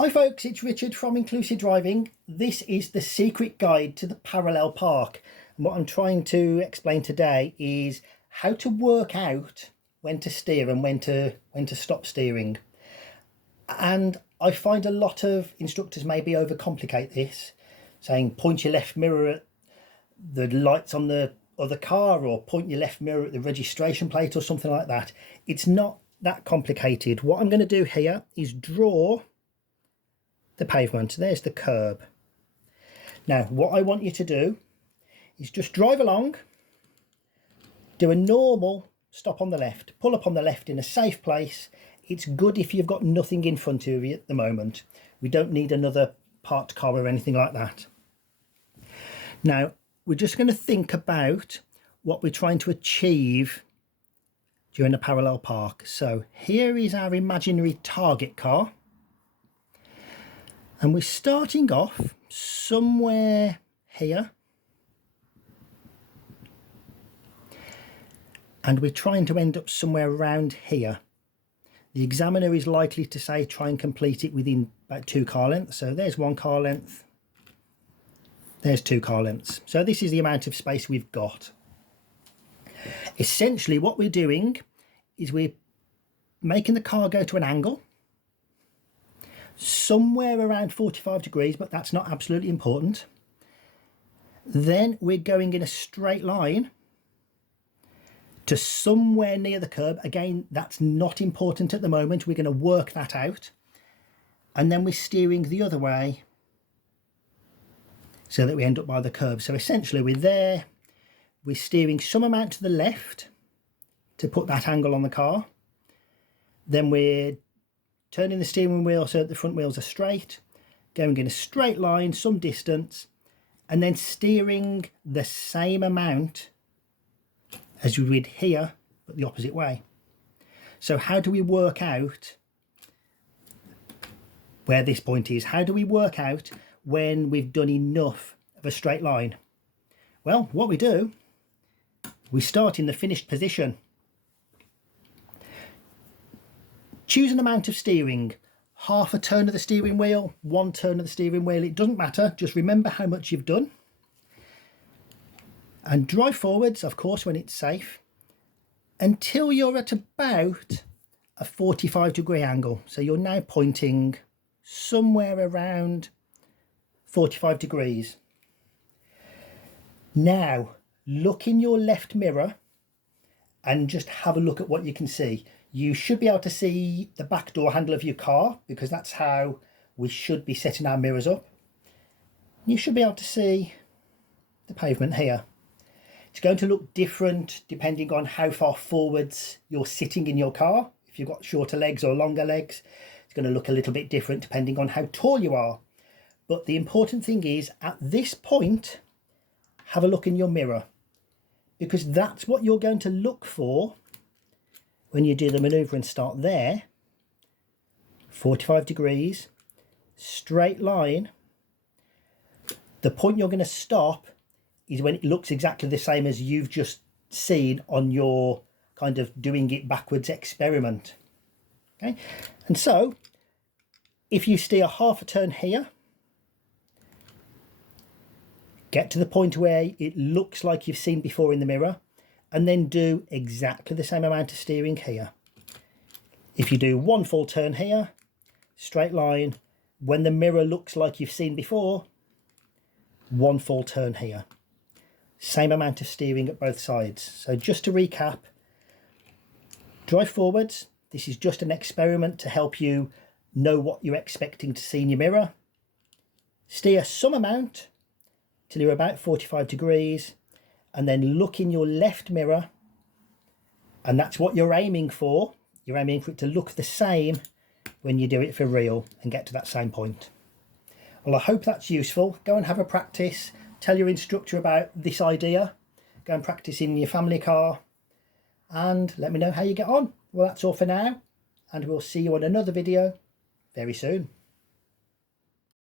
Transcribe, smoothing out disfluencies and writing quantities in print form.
Hi folks, it's Richard from Inclusive Driving. This is the secret guide to the parallel park. And what I'm trying to explain today is how to work out when to steer and when to stop steering. And I find a lot of instructors maybe overcomplicate this, saying point your left mirror at the lights on the other car or point your left mirror at the registration plate or something like that. It's not that complicated. What I'm going to do here is draw the pavement. There's the curb. Now what I want you to do is just drive along, do a normal stop on the left, pull up on the left in a safe place. It's good if you've got nothing in front of you at the moment. We don't need another parked car or anything like that. Now we're just going to think about what we're trying to achieve during a parallel park. So here is our imaginary target car. And we're starting off somewhere here. And we're trying to end up somewhere around here. The examiner is likely to say try and complete it within about 2 car lengths. So there's 1 car length. There's 2 car lengths. So this is the amount of space we've got. Essentially what we're doing is we're making the car go to an angle somewhere around 45 degrees, but that's not absolutely important. Then we're going in a straight line to somewhere near the curb. Again, that's not important at the moment. We're going to work that out. And then we're steering the other way so that we end up by the curb. So essentially we're there, we're steering some amount to the left to put that angle on the car. Then we're turning the steering wheel so that the front wheels are straight, going in a straight line some distance, and then steering the same amount as we did here, but the opposite way. So how do we work out where this point is? How do we work out when we've done enough of a straight line? Well, what we do, we start in the finished position. Choose an amount of steering, half a turn of the steering wheel, 1 turn of the steering wheel, it doesn't matter, just remember how much you've done. And drive forwards, of course, when it's safe, until you're at about a 45-degree angle. So you're now pointing somewhere around 45 degrees. Now, look in your left mirror and just have a look at what you can see. You should be able to see the back door handle of your car because that's how we should be setting our mirrors up. You should be able to see the pavement here. It's going to look different depending on how far forwards you're sitting in your car. If you've got shorter legs or longer legs, it's going to look a little bit different depending on how tall you are. But the important thing is at this point, have a look in your mirror because that's what you're going to look for when you do the manoeuvre and start there. 45 degrees, straight line. The point you're going to stop is when it looks exactly the same as you've just seen on your kind of doing it backwards experiment. Okay, and so if you steer half a turn here, get to the point where it looks like you've seen before in the mirror, and then do exactly the same amount of steering here. If you do 1 full turn here, straight line, when the mirror looks like you've seen before, 1 full turn here. Same amount of steering at both sides. So just to recap, drive forwards. This is just an experiment to help you know what you're expecting to see in your mirror. Steer some amount till you're about 45 degrees. And then look in your left mirror, and that's what you're aiming for. You're aiming for it to look the same when you do it for real and get to that same point. Well, I hope that's useful. Go and have a practice. Tell your instructor about this idea. Go and practice in your family car and let me know how you get on. Well, that's all for now, and we'll see you on another video very soon.